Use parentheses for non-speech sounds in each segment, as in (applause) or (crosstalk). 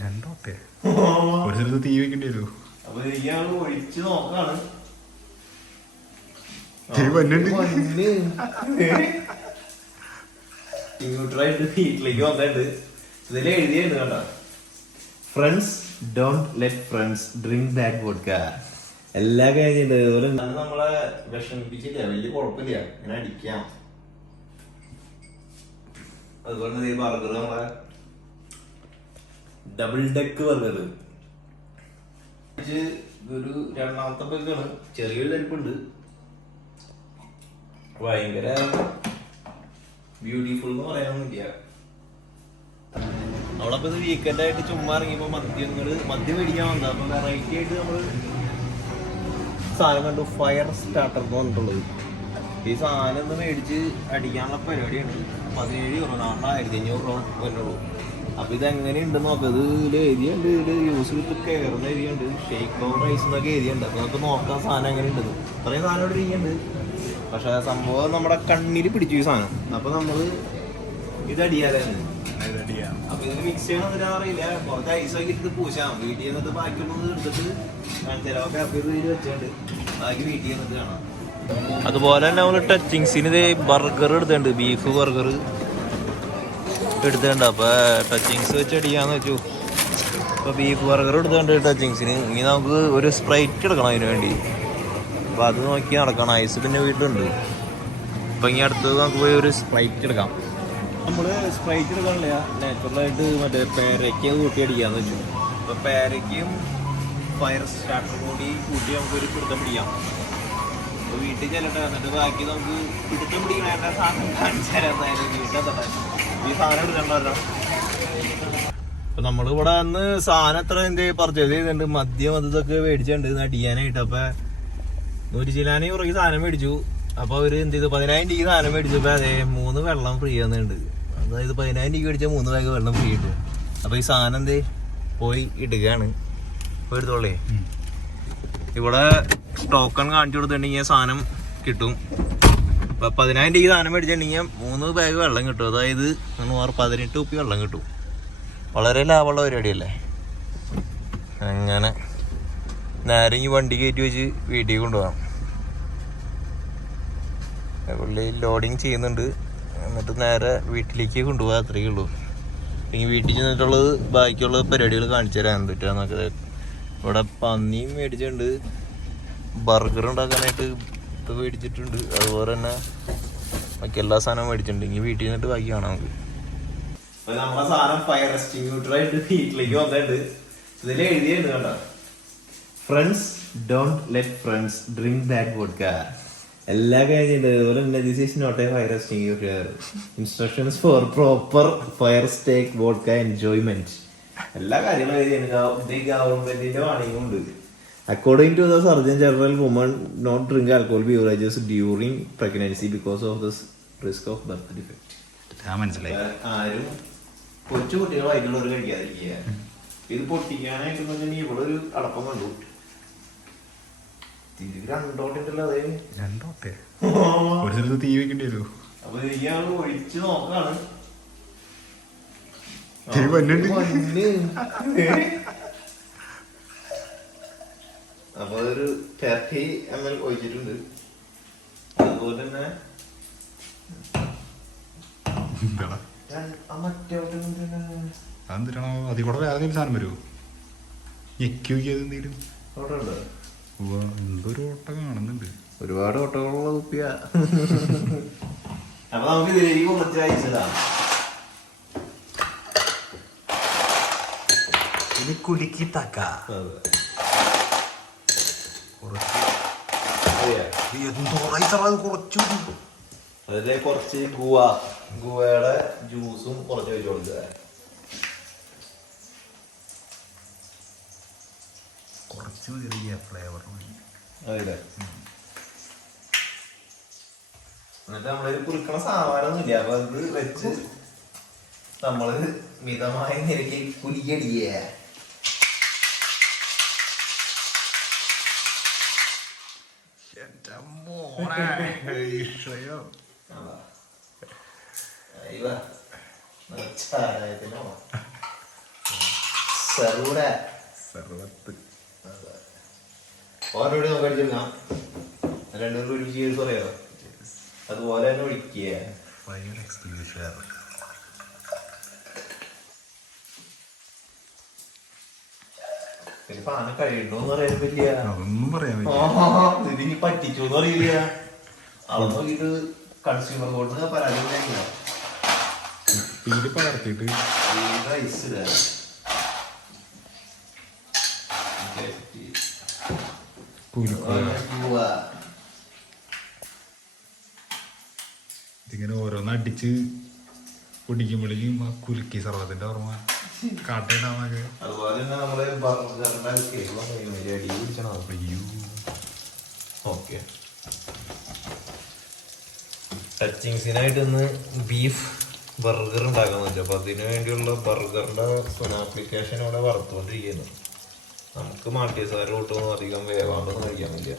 രണ്ടോട്ടെ ഒരു സ്ഥലത്ത് തീ വെക്കേണ്ടി വരുമോ അപ്പൊ ഇയാൾ ഒഴിച്ച് നോക്കാണ്. ഇങ്ങോട്ടായിട്ട് വീട്ടിലേക്ക് വന്നിട്ട് ഇതിൽ എഴുതിയുണ്ട് കണ്ട friends don't let friends drink that vodka എല്ലാ കഴിഞ്ഞിട്ട് അതുപോലെ നമ്മളെ വിഷമിപ്പിച്ചില്ല. വലിയ കുഴപ്പമില്ല. ഇങ്ങനെ അടിക്കാം. അതുപോലെ ബർഗർ നമ്മളെ ഡബിൾ ഡെക്ക് വന്നത്. ഒരു രണ്ടാമത്തെ ബർഗറാണ് ചെറിയൊരു തരിപ്പുണ്ട്. ഭയങ്കര ബ്യൂട്ടിഫുൾ എന്ന് പറയാനൊന്നുമില്ല. അവളപ്പോ ഇത് വീക്കെൻഡ് ആയിട്ട് ചുമ്മാ ഇറങ്ങിയപ്പോ മദ്യങ്ങൾ മദ്യം മേടിക്കാൻ വന്ന അപ്പൊ വെറൈറ്റി ആയിട്ട് നമ്മൾ സാധനം കണ്ടു. ഫയർ സ്റ്റാർട്ടർ എന്ന് പറഞ്ഞിട്ടുള്ളത്. ഈ സാധനം ഒന്ന് മേടിച്ച് അടിക്കാനുള്ള പരിപാടിയാണ്. പതിനേഴ് നാളെ ആയിരത്തി അഞ്ഞൂറ് രൂപ വരുന്നുള്ളൂ അപ്പൊ ഇത് എങ്ങനെയുണ്ട് നോക്കാം. ഇത് എഴുതിയുണ്ട് ഇത് യൂസ് വിത്ത് കയറുന്ന എഴുതിയുണ്ട് ഷേക്ക് ഓവർ റൈസ് എന്നൊക്കെ എഴുതിയുണ്ട് അപ്പൊ നമുക്ക് നോക്കാം സാധനം എങ്ങനെയുണ്ട് ഇത്രയും സാധനം ഇവിടെ ഇരിക്കുന്നുണ്ട്. പക്ഷെ സംഭവം നമ്മുടെ കണ്ണിൽ പിടിച്ചു ഈ സാധനം. അപ്പൊ നമ്മൾ ഇത് അടിയാലായിരുന്നു അപ്പൊ ഇത് മിക്സ് ചെയ്യണം അറിയില്ല കുറച്ച് ഐസ് ആക്കി ഇട്ട് പൂശാം. വീട്ടിൽ നിന്നിട്ട് ബാക്കിയുള്ളത് എടുത്തിട്ട് ചിലവൊക്കെ അപ്പൊ ഇത് വെച്ചിട്ടുണ്ട്. ബാക്കി വീട്ടിൽ നിന്നിട്ട് കാണാം. അതുപോലെ തന്നെ നമ്മൾ ടച്ചിങ്സിന് ഇത് ബർഗർ എടുത്തിട്ടുണ്ട്. ബീഫ് ബർഗർ എടുത്തിട്ടുണ്ട്. അപ്പോൾ ടച്ചിങ്സ് വെച്ച് അടിക്കാന്ന് വെച്ചു. അപ്പൊ ബീഫ് ബർഗർ എടുത്തിട്ടുണ്ട് ടച്ചിങ്സിന് ഇനി നമുക്ക് ഒരു സ്പ്രൈറ്റ് എടുക്കണം അതിന് വേണ്ടി. അപ്പൊ അത് നോക്കി നടക്കണം. ഐസ് പിന്നെ വീട്ടിലുണ്ട്. അപ്പൊ ഇനി അടുത്തത് നമുക്ക് പോയി ഒരു സ്പ്രൈറ്റ് എടുക്കാം. നമ്മൾ സ്പ്രൈറ്റ് എടുക്കണില്ല. നാച്ചുറലായിട്ട് മറ്റേ പേരയ്ക്ക് കൂട്ടി അടിക്കാന്ന് വെച്ചു. അപ്പോൾ പേരയ്ക്കും ഫയർ സ്റ്റാർട്ടർ കൂടി കൂട്ടി നമുക്ക് ഒരു പിടുത്തം പിടിക്കാം. വീട്ടിൽ ചെല്ലട്ടെ. എന്നിട്ട് ബാക്കി നമുക്ക് പിടുത്തം പിടിക്കണ സാധനം കാണിച്ചു തരാം എന്തായാലും വീട്ടിലെത്തട്ടെ ഈ സാധനം എടുക്കണ്ടല്ലോ. അപ്പൊ നമ്മളിവിടെ അന്ന് സാധനം എത്ര എന്ത് പർച്ചേസ് ചെയ്തിട്ടുണ്ട് മദ്യം അത് ഇതൊക്കെ മേടിച്ചിട്ടുണ്ട് അടിയാനായിട്ട്. അപ്പൊ നൂറ്റി ചിലാനി കുറേ സാധനം മേടിച്ചു. അപ്പൊ അവർ എന്ത് ചെയ്തു? പതിനായിരം രൂപ സാധനം മേടിച്ചപ്പോ അതെ മൂന്ന് വെള്ളം ഫ്രീ ആകുന്നുണ്ട് അതായത് പതിനായിരം രൂപ മേടിച്ചാൽ മൂന്ന് ബാഗ് വെള്ളം ഫ്രീ കിട്ടും അപ്പൊ ഈ സാധനം എന്ത് പോയി ഇടുകയാണ്. എടുത്തോളേ. ഇവിടെ ടോക്കൺ കാണിച്ചു കൊടുത്തിട്ടുണ്ടെങ്കിൽ സാധനം കിട്ടും. അപ്പൊ പതിനായിരം രൂപ സാധനം മേടിച്ചിട്ടുണ്ടെങ്കിൽ മൂന്ന് ബാഗ് വെള്ളം കിട്ടും. അതായത് നൂറ് പതിനെട്ട് കുപ്പി വെള്ളം കിട്ടും. വളരെ ലാഭമുള്ള പരിപാടിയല്ലേ? അങ്ങനെ നേരെ ഈ വണ്ടി കയറ്റി വെച്ച് വീട്ടിൽ കൊണ്ടുപോകാം. പുള്ളി ലോഡിങ് ചെയ്യുന്നുണ്ട്. എന്നിട്ട് നേരെ വീട്ടിലേക്ക് കൊണ്ടുപോകാം അത്രയേ ഉള്ളൂ. ഇനി വീട്ടിൽ ചെന്നിട്ടുള്ളത് ബാക്കിയുള്ള പരിപാടികൾ കാണിച്ചു തരാൻ പറ്റുക ഇവിടെ പന്നിയും മേടിച്ചിട്ടുണ്ട്. ബർഗർ ഉണ്ടാക്കാനായിട്ട് ഇത് മേടിച്ചിട്ടുണ്ട്. അതുപോലെ തന്നെ ബാക്കി എല്ലാ സാധനവും മേടിച്ചിട്ടുണ്ട്. ഇനി വീട്ടിൽ നിന്നിട്ട് ബാക്കി കാണാം നമുക്ക്. നമ്മളെ സാധനം ഫയർ എക്സ്റ്റിങ്യൂട്ടർ ആയിട്ട് വീട്ടിലേക്ക് വന്നിട്ടുണ്ട്. ഇതിൽ എഴുതിയുണ്ട് കണ്ടോ friends don't let friends drink that vodka എല്ലാ കഴിഞ്ഞിട്ട് അതുപോലെ തന്നെ this is not a fire extinguisher instructions for proper fire stake vodka enjoyment എല്ലാ കാര്യങ്ങളും എഴുതിയുണ്ട് ഗവൺമെന്റിന്റെ വാണിംഗും according to the surgeon general women not drink alcohol beverages during pregnancy because of this risk of birth defect ആ മനസ്സിലായി. ആരും കൊച്ചു കുട്ടികളായിട്ടുള്ളവർ കഴിക്കാതിരിക്കുക. ഇത് പൊട്ടിക്കാനായിട്ട് ഇവിടെ ഒരു അടപ്പം കണ്ടു. ഒഴിച്ചു രണ്ടോട്ടുണ്ടല്ലോ അതെ? രണ്ടോട്ടെ ഒരു സ്ഥലത്ത് തീ വെക്കേണ്ടി വരുമോ അപ്പൊ ഇയാൾ ഒഴിച്ച് നോക്കാണ്. (laughs) അപ്പൊ ഒരു തേർട്ടി എം എൽ ഒഴിച്ചിട്ടുണ്ട്. അതുപോലെ തന്നെ അതെന്തിനാണോ? അതിൽ കൂടെ വേറെ എന്തെങ്കിലും സാധനം വരുമോ എന്തെങ്കിലും? ഓട്ട കാണുന്നുണ്ട്. ഒരുപാട് ഓട്ടങ്ങളുള്ള കുപ്പിയ. അപ്പൊ നമുക്ക് ഇതിലേക്ക് കുറച്ച് അയച്ചതാണ് ഇത് കുലുക്കി തക്ക. കുറച്ചു. അതിലെ കുറച്ച് ഗുവ. ഗുവയുടെ ജ്യൂസും കുറച്ച് ഒഴിച്ചു കൊടുക്കുക. കുറച്ച് ചെറിയ ഫ്ലേവർ അതെ. എന്നിട്ട് നമ്മളൊരു കുളിക്കണ സാമാനൊന്നുമില്ല അപ്പൊ അത് വെച്ച് നമ്മൾ മിതമായ നിരക്കിൽ കുലിക്കടിയേ ചായത്തിനോ സെറൂടെ സർവത്ത്. ഓരോട് നമുക്ക് അടിച്ചെടുക്കാം രണ്ടുപേരും ഒരു ചെയ്ത് പറയാലോ അതുപോലെ തന്നെ വിളിക്കുക ഫയർ എക്സ്റ്റിങ്വിഷർ കഴിയണ്ടോന്ന് പറയാൻ പറ്റില്ല. അതൊന്നും പറയാൻ പറ്റില്ല. ഇതിനി പറ്റിച്ചോന്ന് അറിയില്ല. കൺസ്യൂമർ പരാതി ഉണ്ടായില്ല തീര്. ഇതിങ്ങനെ ഓരോന്ന് അടിച്ച് കുടിക്കുമ്പോഴേക്കും ആ കുലുക്കി സർവത്തിന്റെ ഓർമ്മ. കാട്ടേണ്ടാവുന്നൊക്കെ അതുപോലെ തന്നെ നമ്മൾ ബർഗറിന്റെ കേക്ക് അടി പിടിച്ചണം അയ്യോ. ഓക്കെ. ടച്ചിങ്സിനായിട്ട് ഇന്ന് ബീഫ് ബർഗർ ഉണ്ടാക്കാൻ പറ്റും. അപ്പൊ അതിനു വേണ്ടിയുള്ള ബർഗറിന്റെ ആപ്ലിക്കേഷൻ ഇവിടെ വറുത്തുകൊണ്ടിരിക്കുന്നു. നമുക്ക് മാട്ടിയസാര കൂട്ടൊന്നും അധികം വേവാണ്ടൊന്നും കഴിക്കാൻ പറ്റില്ല.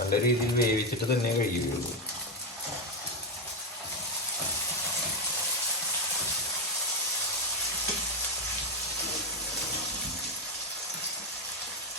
നല്ല രീതിയിൽ വേവിച്ചിട്ട് തന്നെ കഴിയുകയുള്ളൂ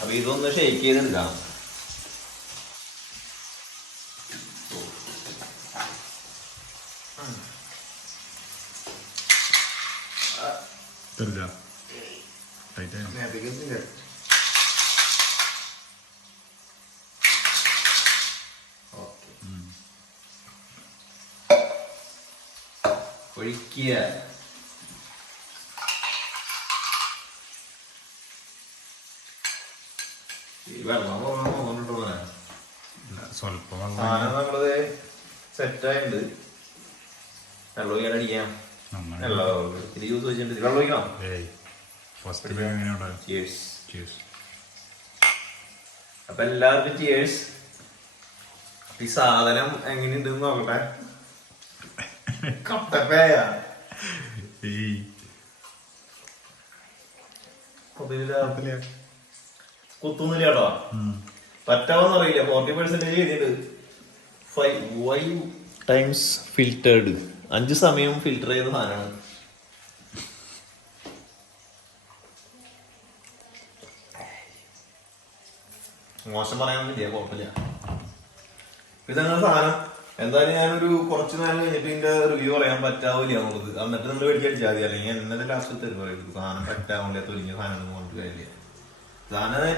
അപ്പൊ ഇതൊന്ന് ഷെയ്ക്ക് ചെയ്തെടുക്കാം തരില്ല ഒഴിക്കുക വെള്ളം കുറവാണ് തോന്നുന്നുണ്ടോ മോനെ? സ്വല്പം സാധനം നമ്മളത് സെറ്റായിട്ടുണ്ട് വെള്ളം ഒഴിക്കാൻ അടിക്കാം. ഇത് യൂസ് വെച്ചിട്ടുണ്ട്. വെള്ളം ഒഴിക്കണം? First cheers Cheers. അപ്പൊ എല്ലാവർക്കും ചിയേഴ്സ് ഈ സാധനം എങ്ങനെയുണ്ടെന്ന് നോക്കട്ടെ. കട്ടപ്പേയ. ഏയ് കുത്തുന്നില്ല കേട്ടോ ഉം. പറ്റാവെന്ന് അറിയില്ല ഫോർട്ടി പെർസെന്റേജ് കഴിഞ്ഞിട്ട് ഫൈവ് ഫൈവ് ടൈംസ് ഫിൽറ്റേർഡ് അഞ്ച് സമയം ഫിൽറ്റർ ചെയ്ത സാധനമാണ്. മോശം പറയാനൊന്നുമില്ല. കുഴപ്പമില്ല. സാധനം? എന്തായാലും ഞാനൊരു കുറച്ച് നേരം കഴിഞ്ഞിട്ട് ഇതിന്റെ റിവ്യൂ പറയാൻ പറ്റാവില്ല എന്നുള്ളത് എന്നിട്ട് നിങ്ങൾ മേടിച്ചടിച്ചാൽ മതി. അല്ലെങ്കിൽ എന്നെ ലാസ്റ്റ് തരും സാധനം പറ്റാവില്ല തൊലിഞ്ഞ സാധനം കൊണ്ട് കാര്യമില്ല സാധനം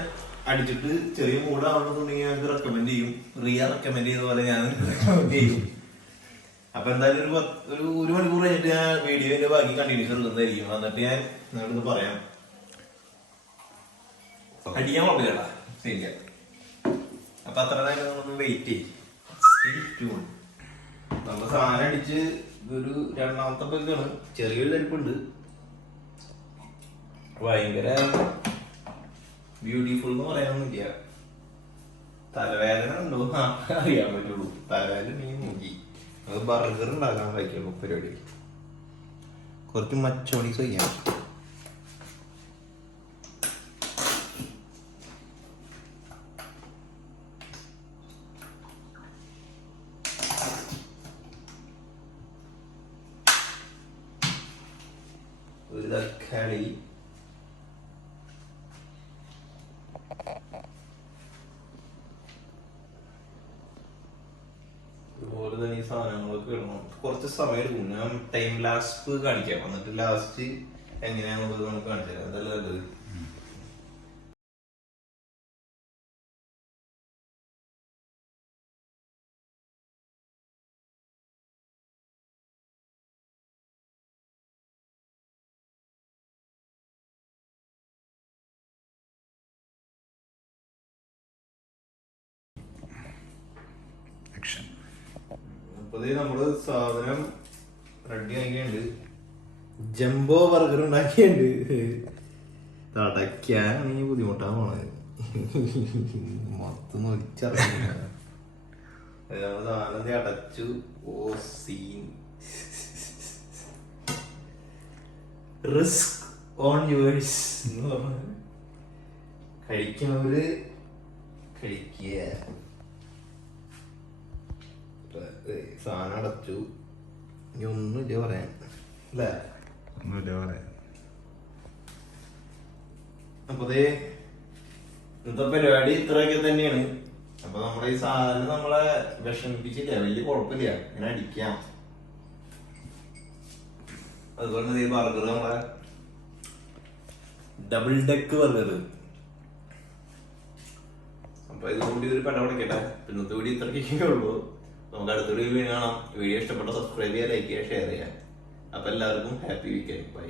അടിച്ചിട്ട് ചെറിയ മൂടാവണമെന്നുണ്ടെങ്കിൽ ഞങ്ങൾക്ക് റെക്കമെൻഡ് ചെയ്യും. റിയ റെക്കമെൻഡ് ചെയ്ത പോലെ ഞാൻ ചെയ്യും. അപ്പൊ എന്തായാലും ഒരു ഒരു ഒരു മണിക്കൂർ കഴിഞ്ഞിട്ട് ഞാൻ വീഡിയോന്റെ ബാക്കി കണ്ടിന്യൂസ് എടുക്കുന്നതായിരിക്കും എന്നിട്ട് ഞാൻ നിങ്ങളൊന്ന് പറയാം. അടിക്കാൻ കുഴപ്പമില്ലടാ. ശരിയാ. അപ്പൊ അത്ര നേരം നമ്മളൊന്ന് വെയിറ്റ് ചെയ്യും. നമ്മൾ സാധനം അടിച്ച് ഒരു രണ്ടാമത്തെ പേക്കാണ് ചെറിയൊരു തരിപ്പുണ്ട്. ഭയങ്കര ബ്യൂട്ടിഫുൾ എന്ന് പറയാനൊന്നുമില്ല തലവേദന ഉണ്ടോ? അറിയാൻ പറ്റുള്ളൂ. തലവേദന നീ അത് ബർഗർ ഉണ്ടാക്കാൻ പറ്റുള്ളൂ പരിപാടി കുറച്ച് മച്ചോണീസ് ചെയ്യാം ഒരു തക്കാളി ഇതുപോലെ തന്നെ ഈ സാധനങ്ങളൊക്കെ ഇടണം. കുറച്ച് സമയം എടുക്കും. ഞാൻ ടൈം ലാസ്റ്റ് കാണിക്കാം. എന്നിട്ട് ലാസ്റ്റ് എങ്ങനെയാണെന്നുള്ളത് നമുക്ക് കാണിച്ചു തരാം അതല്ല നല്ലത്? അപ്പൊ നമ്മൾ സാധനം റെഡി ആക്കിയുണ്ട്. ജംബോ ബർഗർ ഉണ്ടാക്കിയുണ്ട്. തടയ്ക്കാനാണെങ്കിൽ ബുദ്ധിമുട്ടാണ് പോണത്. മൊത്തം ഒലിച്ചറിയില്ല അടച്ചു. ഓ സീൻ റിസ്ക് ഓൺ യുവേഴ്സ് എന്ന് പറഞ്ഞത് കഴിക്കുന്നവര് കഴിക്കുക. സാധനം അടച്ചു. ഇനി ഒന്നുമില്ല പറയാൻ. അല്ലേ? ഒന്നുമില്ല പറയാൻ. അപ്പൊ ദേ ഇന്നത്തെ പരിപാടി ഇത്രയൊക്കെ തന്നെയാണ്. അപ്പൊ നമ്മുടെ ഈ സാധനം നമ്മളെ വിഷമിപ്പിച്ചില്ല വലിയ കുഴപ്പമില്ല. ഇങ്ങനെ അടിക്കാം. അതുപോലെ തന്നെ ഈ ബർഗർ നമ്മളെ ഡബിൾ ഡെക്ക് ബർഗർ അപ്പൊ ഇതുകൊണ്ട് ഒരു പടം അടക്കട്ടെ ഇന്നത്തെ കൂടി ഇത്രയൊക്കെ ഉള്ളൂ. നമുക്ക് അടുത്ത വീഡിയോ കാണാം. വീഡിയോ ഇഷ്ടപ്പെട്ട സബ്സ്ക്രൈബ് ചെയ്യുക ലൈക്ക് ചെയ്യുക ഷെയർ ചെയ്യുക അപ്പൊ എല്ലാവർക്കും ഹാപ്പി വീക്കെൻഡ് ബൈ